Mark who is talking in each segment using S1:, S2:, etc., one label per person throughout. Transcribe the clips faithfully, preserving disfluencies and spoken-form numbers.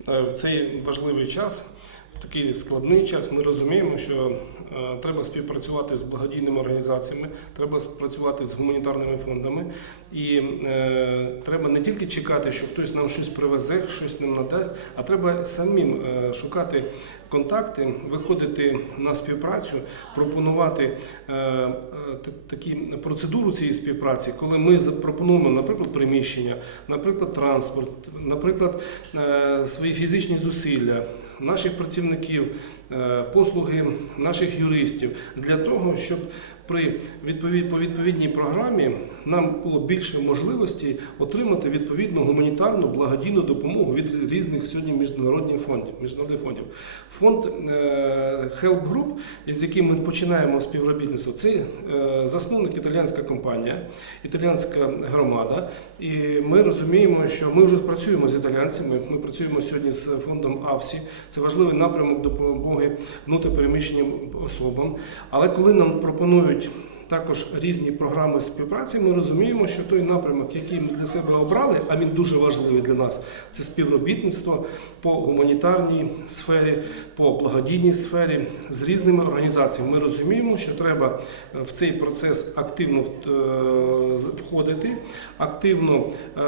S1: в цей важливий час, в такий складний час, ми розуміємо, що треба співпрацювати з благодійними організаціями, треба співпрацювати з гуманітарними фондами. І е, треба не тільки чекати, що хтось нам щось привезе, щось нам надасть, а треба самим е, шукати контакти, виходити на співпрацю, пропонувати е, е, такі процедуру цієї співпраці, коли ми запропонуємо, наприклад, приміщення, наприклад, транспорт, наприклад, е, свої фізичні зусилля наших працівників, е, послуги наших юристів для того, щоб при відповід, по відповідній програмі нам було більше можливості отримати відповідну гуманітарну благодійну допомогу від різних сьогодні міжнародних фондів. Міжнародних фондів. Фонд Help Group, з яким ми починаємо співробітництво, це засновник італійська компанія, італійська громада. І ми розуміємо, що ми вже працюємо з італійцями, ми працюємо сьогодні з фондом АВСІ. Це важливий напрямок допомоги внутрішньопереміщеним особам. Але коли нам пропонують також різні програми співпраці, ми розуміємо, що той напрямок, який ми для себе обрали, а він дуже важливий для нас, це співробітництво по гуманітарній сфері, по благодійній сфері з різними організаціями. Ми розуміємо, що треба в цей процес активно входити, активно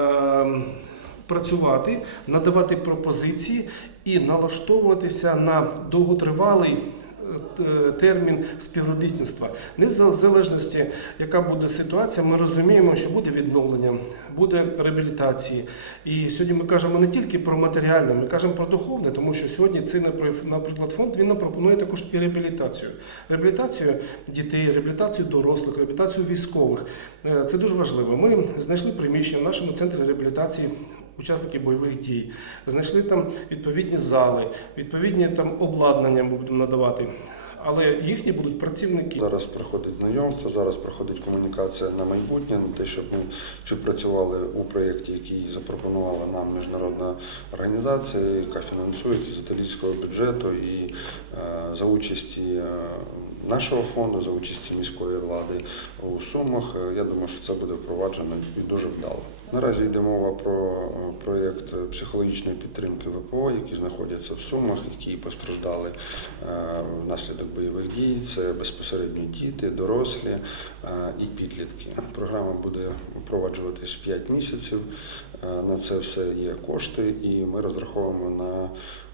S1: працювати, надавати пропозиції і налаштовуватися на довготривалий термін співробітництва. Не в залежності, яка буде ситуація, ми розуміємо, що буде відновлення, буде реабілітація. І сьогодні ми кажемо не тільки про матеріальне, ми кажемо про духовне, тому що сьогодні цей, наприклад, фонд, він нам пропонує також і реабілітацію. Реабілітацію дітей, реабілітацію дорослих, реабілітацію військових. Це дуже важливо. Ми знайшли приміщення в нашому центрі реабілітації учасників бойових дій, знайшли там відповідні зали, відповідні там обладнання ми будемо надавати, але їхні будуть працівники.
S2: Зараз проходить знайомство, зараз проходить комунікація на майбутнє, на те, щоб ми співпрацювали у проєкті, який запропонувала нам міжнародна організація, яка фінансується з італійського бюджету і е, за участі е, нашого фонду, за участі міської влади у Сумах. Я думаю, що це буде впроваджено і дуже вдало. Наразі йде мова про проєкт психологічної підтримки ВПО, які знаходяться в Сумах, які постраждали внаслідок бойових дій. Це безпосередньо діти, дорослі і підлітки. Програма буде впроваджуватись п'ять місяців. На це все є кошти, і ми розраховуємо на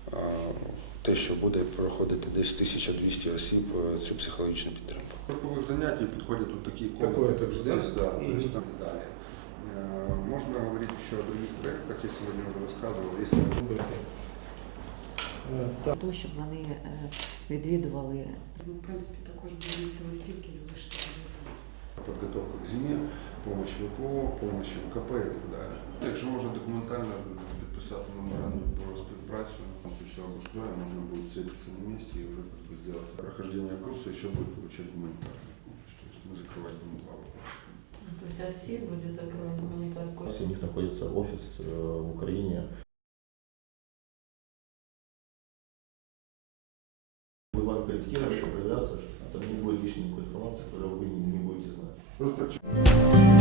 S2: те, що буде проходити десь тисяча двісті осіб цю психологічну підтримку.
S3: Групових занятий підходять тут такі комнаты. Можно говорить еще о других проектах, я сегодня уже рассказывал. Если...
S4: Того, щоб вони відвідували.
S5: Ми, в принципі, також будемо ці листівки залишити.
S3: Подготовка к зимі, помощь ВПО, помощь ВКП і так далі. Якщо можна документально підписати меморандум про співпрацю, все обустроено, можна буде встретиться на місці і вже сделать прохождение курсу, еще будет получать гуманитарную помощь. То есть мы закрывать будем два вопроса.
S6: То есть ОСИ будет закрывать гуманитарный курс?
S7: У них находится офис в Украине. Мы вам корректируемся, проверяться, что там не будет лишней информации, которую вы не будете знать.
S3: Просто...